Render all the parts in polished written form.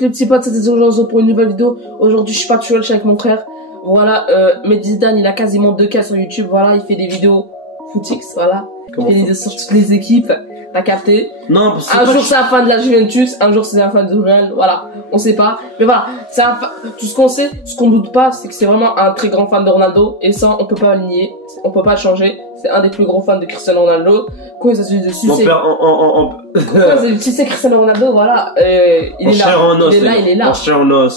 Donc les petits potes, c'était aujourd'hui pour une nouvelle vidéo. Aujourd'hui, je suis pas tout seul, je suis avec mon frère. Voilà, Mehdi Zidane, il a quasiment 2K sur YouTube. Voilà, il fait des vidéos footix, voilà. Il fait des vidéos sur toutes les équipes. T'as capté? Non, parce que un jour c'est un fan de la Juventus, un jour c'est un fan du Real, voilà, on sait pas. Mais voilà, c'est tout ce qu'on sait, ce qu'on doute pas, c'est que c'est vraiment un très grand fan de Ronaldo, et ça on peut pas le nier, on peut pas le changer. C'est un des plus gros fans de Cristiano Ronaldo. Quand il s'agit de sucer, Cristiano Ronaldo, voilà, il est là, il est là.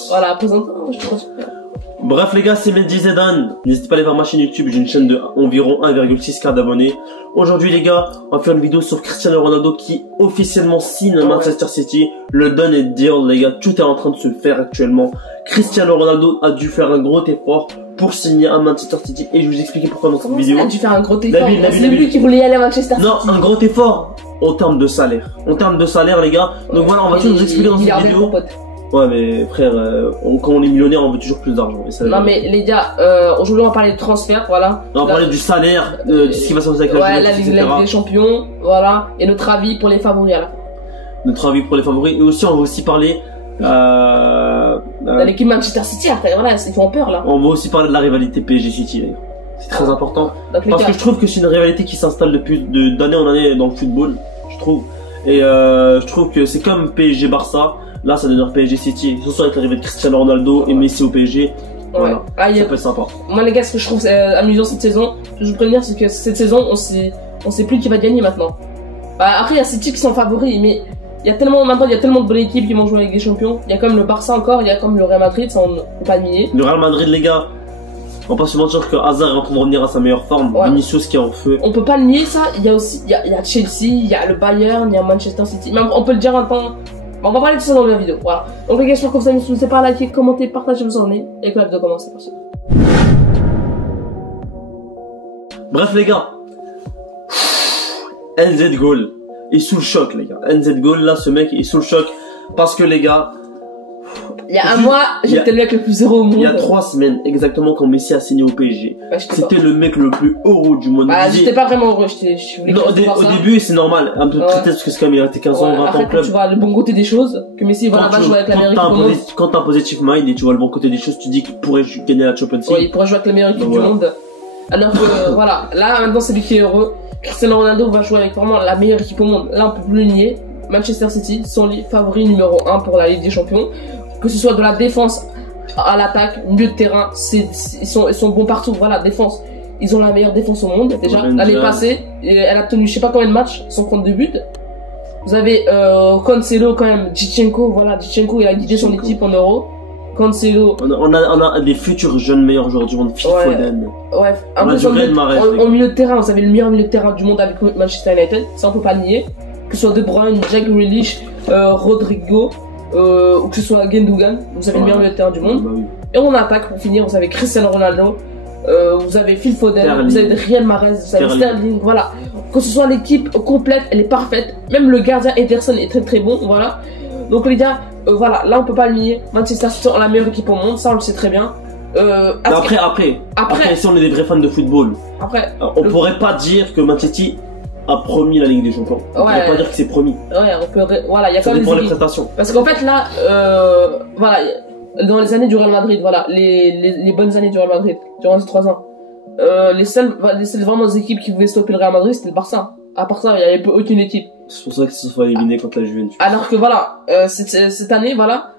Voilà, présente-toi, je te crois. Bref les gars, c'est Mehdi Zidane. N'hésitez pas à aller voir ma chaîne YouTube, j'ai une chaîne de environ 1,6K d'abonnés. Aujourd'hui les gars, on va faire une vidéo sur Cristiano Ronaldo qui officiellement signe à Manchester City. Le done est deal les gars, tout est en train de se faire actuellement. Cristiano Ronaldo a dû faire un gros effort pour signer à Manchester City et je vais vous expliquer pourquoi dans cette vidéo. Il a dû faire un gros effort, c'est lui qui voulait y aller à Manchester City. Non, un gros effort en termes de salaire. En termes de salaire les gars, donc voilà, on va tout vous expliquer dans cette vidéo. Ouais mais frère, quand on est millionnaire on veut toujours plus d'argent. Non mais les gars, aujourd'hui on va parler de transfert, voilà. On va parler du salaire, de ce qui va se passer avec la Ligue des Champions, voilà. Et notre avis pour les favoris à la fin. Notre avis pour les favoris, et aussi on va aussi parler de l'équipe Manchester City, après voilà, ils font peur là. On va aussi parler de la rivalité PSG City, c'est très important. Donc, parce que je trouve que c'est une rivalité qui s'installe depuis d'année en année dans le football, je trouve. Et je trouve que c'est comme PSG Barça. Là, ça devient PSG City, surtout avec l'arrivée de Cristiano Ronaldo et Messi au PSG. Voilà, ça peut être sympa. Moi, les gars, ce que je trouve amusant cette saison, je vous prévenir, c'est que cette saison, on sait plus qui va gagner maintenant. Après, il y a City qui sont favoris, mais il y a tellement de bonnes équipes qui vont jouer avec des champions. Il y a comme le Barça encore, il y a comme le Real Madrid, ça on ne peut pas nier. Le Real Madrid, les gars, on peut pas se mentir que Hazard est en train de revenir à sa meilleure forme. Vinicius qui est en feu. On peut pas le nier, ça. Il y a aussi, il y a Chelsea, il y a le Bayern, il y a Manchester City. Même, on peut le dire un temps. On va parler de ça dans la vidéo, voilà. Donc les gars, j'espère que vous avez mis, n'hésitez pas à liker, commenter, partager, vous en et que la vidéo commence, c'est parti. Bref les gars, NZ Goal est sous le choc les gars. NZ Goal là, ce mec est sous le choc parce que les gars, il y a un mois, j'étais le mec le plus heureux au monde. Il y a 3 semaines, exactement, quand Messi a signé au PSG. C'était le mec le plus heureux du monde. J'étais pas vraiment heureux, au début, c'est normal, un peu de tristesse parce que c'est comme il a été 15 ans, 20 ans au club. Tu vois le bon côté des choses, que Messi va jouer avec la meilleure équipe du monde. Quand t'as un positive mind et tu vois le bon côté des choses, tu dis qu'il pourrait gagner la Champions League. Ouais, il pourrait jouer avec la meilleure équipe du monde. Alors que, voilà, là, maintenant, c'est lui qui est heureux. Cristiano Ronaldo va jouer avec vraiment la meilleure équipe au monde. Là, on peut plus le nier. Manchester City sont les favoris numéro 1 pour la Ligue des Champions. Que ce soit de la défense à l'attaque, milieu de terrain, ils sont bons partout. Voilà, défense. Ils ont la meilleure défense au monde. Déjà, l'année passée, elle a tenu je sais pas combien de matchs sans compte de but. Vous avez Cancelo quand même, Zinchenko, voilà, Zinchenko il a guidé son équipe en Euro. Cancelo. On a des futurs jeunes meilleurs joueurs du monde, Phil Foden. Ouais, en milieu de terrain, vous avez le meilleur milieu de terrain du monde avec Manchester United, ça on peut pas le nier. Que ce soit De Bruyne, Jack Grealish, Rodrigo. Ou que ce soit Gundogan, vous avez le meilleur milieu de terrain du monde. Et en attaque, pour finir, vous avez Cristiano Ronaldo, vous avez Phil Foden, vous avez Riyad Mahrez, vous avez Sterling, voilà. Que ce soit l'équipe complète, elle est parfaite. Même le gardien Ederson est très très bon, voilà. Donc les gars, voilà, là on peut pas le nier. Manchester City ont la meilleure équipe au monde, ça on le sait très bien. Après, si on est des vrais fans de football, on pourrait pas dire que Manchester City a promis la Ligue des Champions. On peut pas dire que c'est promis. Voilà, il y a quand même les prestations. Parce qu'en fait là, voilà, dans les années du Real Madrid, voilà, les bonnes années du Real Madrid, durant ces 3 ans, les seules vraiment équipes qui pouvaient stopper le Real Madrid, c'était le Barça. À part ça, il y avait aucune équipe. C'est pour ça qu'ils se sont éliminés contre la Juventus. Alors que voilà, cette année, voilà,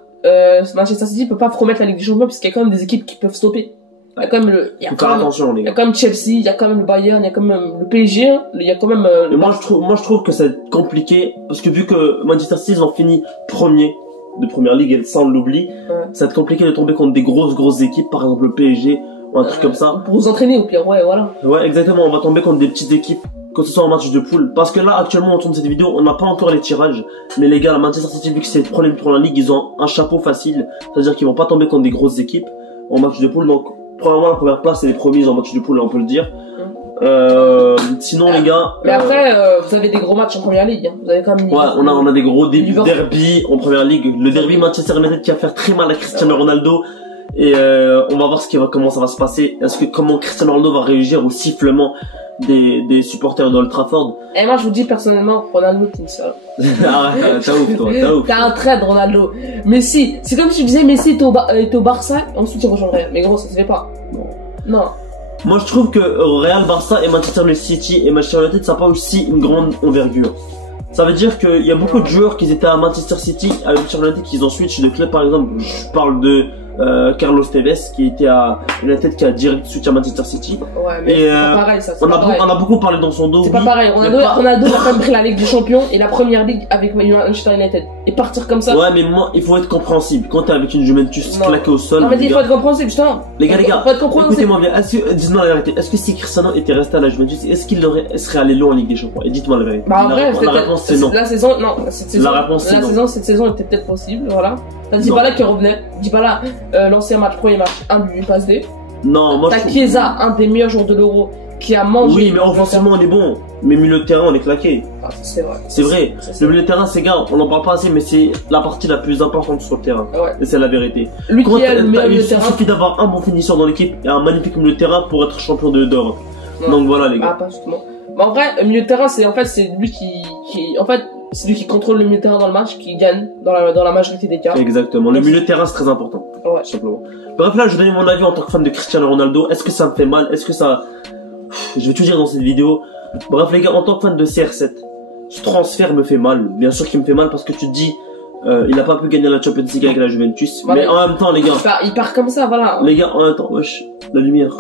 Manchester City peut pas promettre la Ligue des Champions parce qu'il y a quand même des équipes qui peuvent stopper. Il y a quand même il y a quand même Chelsea, il y a quand même le Bayern, il y a quand même le PSG, il y a quand même moi je trouve que c'est compliqué parce que vu que Manchester City ils ont fini premier de première ligue et ça on l'oublie, ça va être compliqué de tomber contre des grosses équipes, par exemple le PSG ou un truc comme ça. Pour vous entraîner au pire, voilà. Ouais, exactement, on va tomber contre des petites équipes que ce soit en match de poule. Parce que là, actuellement, on tourne cette vidéo, on n'a pas encore les tirages. Mais les gars, la Manchester City, vu que c'est le problème pour la ligue, ils ont un chapeau facile. C'est-à-dire qu'ils vont pas tomber contre des grosses équipes en match de poule. Donc, probablement, la première place, c'est les premiers en match de poule, on peut le dire. Sinon, les gars. Mais après, vous avez des gros matchs en première ligue. Vous avez quand même. Ouais, on a des gros derby en première ligue. Le derby Manchester United qui va faire très mal à Cristiano Ronaldo. Et on va voir comment ça va se passer. Comment Cristiano Ronaldo va réagir au sifflement des supporters d'Old Trafford. Et moi, je vous dis personnellement, Ronaldo, t'es une salope. Arrête, t'as ouf, toi, t'as ouf. T'as un trade, Ronaldo. Messi, c'est comme si tu disais Messi était au Barça, ensuite il rejoint le Real. Mais gros, ça se fait pas. Non. Moi, je trouve que Real, Barça et Manchester City et Manchester United, ça n'a pas aussi une grande envergure. Ça veut dire qu'il y a beaucoup de joueurs qui étaient à Manchester City, à Manchester United, qui ont switch de club. Par exemple, je parle de Carlos Tevez, qui était à United, qui a direct switch à Manchester City. Ouais, mais c'est pas pareil, ça. On a beaucoup parlé dans son dos. C'est pas pareil. Ronaldo a quand même pris la Ligue des Champions et la première ligue avec Manchester United. Et partir comme ça. Ouais, mais moi, il faut être compréhensible. Quand t'es avec une Juventus claquée au sol. Non, mais il faut être compréhensible, justement. Les gars, faut être compréhensible. Écoutez-moi bien. Dites-moi la vérité. Est-ce que si Cristiano était resté à la Juventus, est-ce qu'il serait allé loin en Ligue des Champions? Et dites-moi la vérité. Bah, en vrai, la réponse c'est non. La saison, non. Cette saison était peut-être possible, voilà. T'as Dybala qui revenait. Dybala, l'ancien match, premier match, un but, une passe D. Non, moi t'as Chiesa, un des meilleurs joueurs de l'Euro, qui a mangé. Oui, mais offensivement on est bon. Mais milieu de terrain on est claqué. Ah, c'est vrai. C'est vrai. Le milieu de terrain, c'est gars, on en parle pas assez, mais c'est la partie la plus importante sur le terrain. Ouais. Et c'est la vérité. Lui qui est le meilleur milieu de terrain. Il suffit d'avoir un bon finisseur dans l'équipe et un magnifique milieu de terrain pour être champion d'Europe. Donc voilà les gars. Ah, pas justement. Bah, en vrai, le milieu de terrain, c'est lui c'est lui qui contrôle le milieu de terrain dans le match, qui gagne dans la majorité des cas. Exactement. Le milieu de terrain, c'est très important. Ouais. Tout simplement. Bref, là, je vais donner mon avis en tant que fan de Cristiano Ronaldo. Est-ce que ça me fait mal? Est-ce que ça... Je vais tout dire dans cette vidéo. Bref, les gars, en tant que fan de CR7, ce transfert me fait mal. Bien sûr qu'il me fait mal parce que tu te dis, il n'a pas pu gagner la Champions League avec la Juventus. Voilà, mais en même temps, les gars... Il part comme ça, voilà. Les gars, en même temps, wesh, la lumière...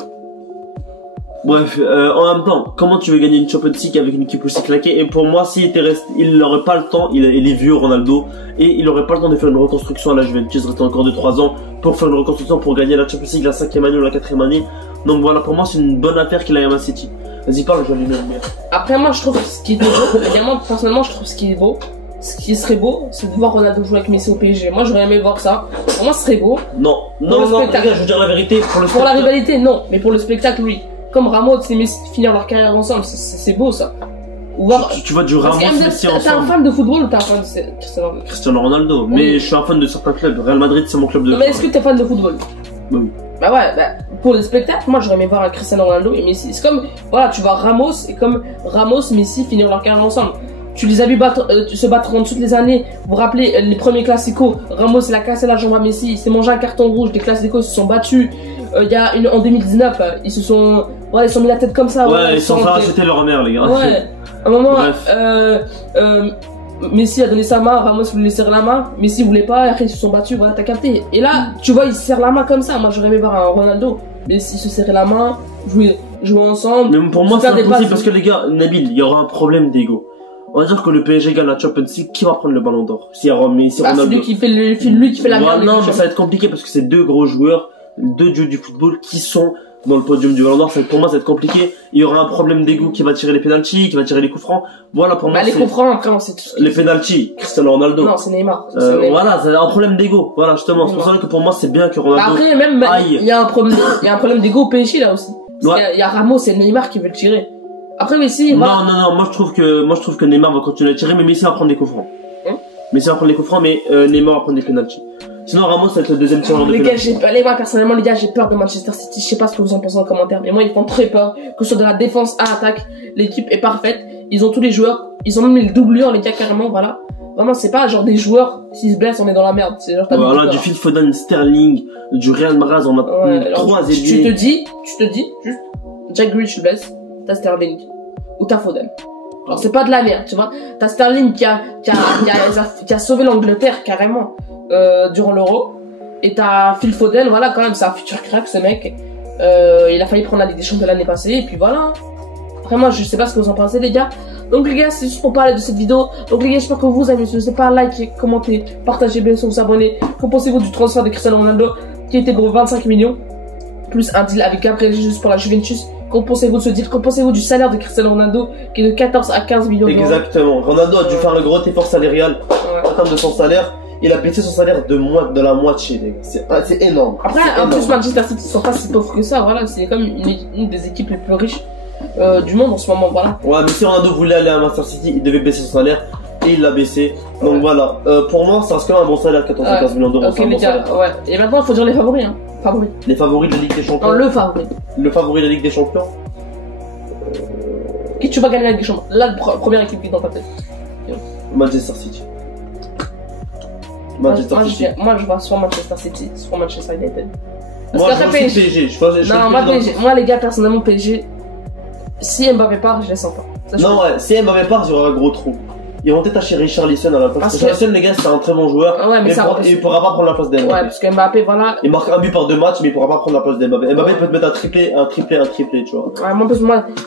Bref, en même temps, comment tu veux gagner une Champions League avec une équipe aussi claquée? Et pour moi, s'il était resté, il n'aurait pas le temps, il est vieux Ronaldo, et il n'aurait pas le temps de faire une reconstruction à la Juventus, il reste encore 2-3 ans pour faire une reconstruction pour gagner la Champions League la 5e année ou la 4e année. Donc voilà, pour moi, c'est une bonne affaire qu'il aille à Man City. Vas-y, parle, je vais lui donner. Après, moi, je trouve ce qui est beau, également, personnellement, je trouve ce qui est beau. Ce qui serait beau, c'est de voir Ronaldo jouer avec Messi au PSG. Moi, j'aurais aimé voir ça. Pour moi, ce serait beau. Non, les gars, je veux dire la vérité. Pour la rivalité, non. Mais pour le spectacle, oui. Comme Ramos et Messi finir leur carrière ensemble, c'est beau ça. Ou voir... tu vois du Ramos et Messi ensemble. T'es un fan de football ou t'es un fan de Cristiano Ronaldo. Oui. Mais je suis un fan de certains clubs. Real Madrid, c'est mon club de football. Mais est-ce que t'es fan de football? Oui. Bah ouais, pour le spectacle, moi j'aurais aimé voir Cristiano Ronaldo et Messi. C'est comme, voilà, tu vois Ramos et comme Ramos, Messi finir leur carrière ensemble. Tu les as vus se battre toutes les années. Vous vous rappelez les premiers classicos, Ramos il a cassé la jambe à Messi, il s'est mangé un carton rouge, les classicos ils se sont battus. Il y a en 2019, ils se sont mis la tête comme ça. Ouais, ils sont fait racheter leur mère, les gars. Ouais. À un moment, Messi a donné sa main, Ramos voulait serrer la main, Messi voulait pas, et après ils se sont battus, voilà, t'as capté. Et là, tu vois, ils se serrent la main comme ça. Moi, j'aurais aimé voir un Ronaldo, mais s'ils se serraient la main, jouer ensemble. Mais pour moi, c'est impossible parce que les gars, Nabil, il y aura un problème d'ego. On va dire que le PSG gagne la Champions League, qui va prendre le ballon d'or? Si Ronaldo. C'est lui qui fait la merde. Non, mais ça va être compliqué parce que c'est deux gros joueurs, deux dieux du football qui sont dans le podium du ballon d'or. Pour moi, ça va être compliqué. Il y aura un problème d'ego qui va tirer les penalties, qui va tirer les coups francs. Voilà, pour moi. Les coups francs, après, on sait tout. Les penalties, Cristiano Ronaldo. Non, c'est Neymar. Voilà, c'est un problème d'ego. Voilà, justement. C'est pour ça que pour moi, c'est bien que Ronaldo. Après, même, il y a un problème d'ego au PSG, là aussi. Il y a Ramos et Neymar qui veulent tirer. Après Messi, voilà. Non, moi je trouve que Neymar va continuer à tirer, mais Messi va prendre des coups francs. Messi va prendre des coups francs, mais Neymar va prendre des penalties. Sinon Ramos va être le deuxième tireur de penalty. Moi personnellement, les gars, j'ai peur de Manchester City. Je sais pas ce que vous en pensez en commentaire, mais moi ils font très peur. Que ce soit de la défense à l'attaque, l'équipe est parfaite. Ils ont tous les joueurs, ils ont même les doublures, les gars carrément, voilà. Vraiment, c'est pas genre des joueurs, s'ils se blessent, on est dans la merde. C'est genre voilà, du Phil Foden, Sterling, du Real Madrid, on a 3 ailiers. Tu te dis, juste, Jack Grealish se blesse, t'as Sterling. Ou t'as Foden. Alors c'est pas de la merde, tu vois. T'as Sterling qui a sauvé l'Angleterre carrément durant l'Euro. Et t'as Phil Foden, voilà, quand même, c'est un futur crack ce mec. Il a failli prendre la Ligue des Champions l'année passée, et puis voilà. Vraiment, je sais pas ce que vous en pensez, les gars. Donc les gars, c'est juste pour parler de cette vidéo. Donc les gars, j'espère que vous aimez. N'hésitez pas à liker, commenter, partager, bien sûr, vous abonner. Que pensez-vous du transfert de Cristiano Ronaldo qui était pour 25 millions plus un deal avec Gabriel Jesus pour la Juventus? Qu'en pensez-vous de ce deal? Qu'en pensez-vous du salaire de Cristiano Ronaldo qui est de 14 à 15 millions d'euros? Exactement. Ronaldo a dû faire le gros effort salarial en termes de son salaire. Il a baissé son salaire de la moitié, les gars. C'est énorme. Après, en plus, Manchester City sont pas si pauvres que ça. Voilà, c'est comme une des équipes les plus riches du monde en ce moment. Voilà. Ouais, mais si Ronaldo voulait aller à Manchester City, il devait baisser son salaire. Et il l'a baissé. Donc voilà. Pour moi, ça reste quand même un bon salaire, 14 à 15 millions d'euros. Ok, les gars, ouais. Et maintenant, il faut dire les favoris, hein. Favoris. Les favoris de la Ligue des Champions. Non, le favori. Le favori de la Ligue des Champions. Qui tu vas gagner la Ligue des Champions? Là, la première équipe qui est dans ta tête. Manchester City. Manchester City. Moi, je vois soit Manchester City, soit Manchester United. Moi, je vois aussi PSG. Non, moi, les gars, personnellement, PSG, si Mbappé part, je les sens pas. Non, ouais, si Mbappé part, il y aura un gros trou. Ils vont peut-être acheter Richarlison à la place. Parce que Richarlison, les gars, c'est un très bon joueur. Ouais, mais il pourra pas prendre la place d'Mbappé. Ouais, parce que Mbappé, voilà. Il marque un but par 2 matchs, mais il pourra pas prendre la place d'Mbappé. Mbappé peut te mettre un triplé, tu vois. Ouais, moi,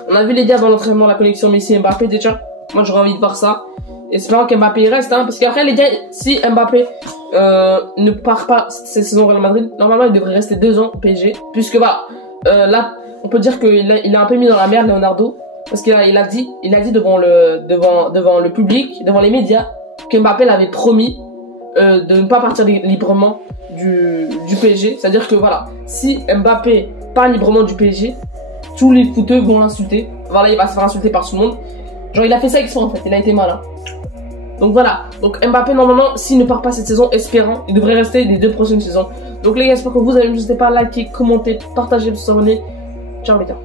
on a vu les gars dans l'entraînement, la connexion Messi-Mbappé, déjà. Moi, j'aurais envie de voir ça. Espérons qu'Mbappé reste, hein, parce qu'après, les gars, si Mbappé ne part pas cette saison au Real Madrid, normalement, il devrait rester 2 ans au PSG. Puisque, bah, là, on peut dire qu'il a un peu mis dans la merde, Leonardo. Parce qu'il a dit devant le public, devant les médias, que Mbappé l'avait promis de ne pas partir librement du PSG. C'est-à-dire que voilà, si Mbappé part librement du PSG, tous les footeux vont l'insulter. Voilà, il va se faire insulter par tout le monde. Genre, il a fait ça exprès en fait, il a été malin. Donc voilà, donc Mbappé normalement, s'il ne part pas cette saison, espérant, il devrait rester les 2 prochaines saisons. Donc les gars, j'espère que vous avez, n'hésitez pas à liker, commenter, partager, vous abonner. Ciao les gars.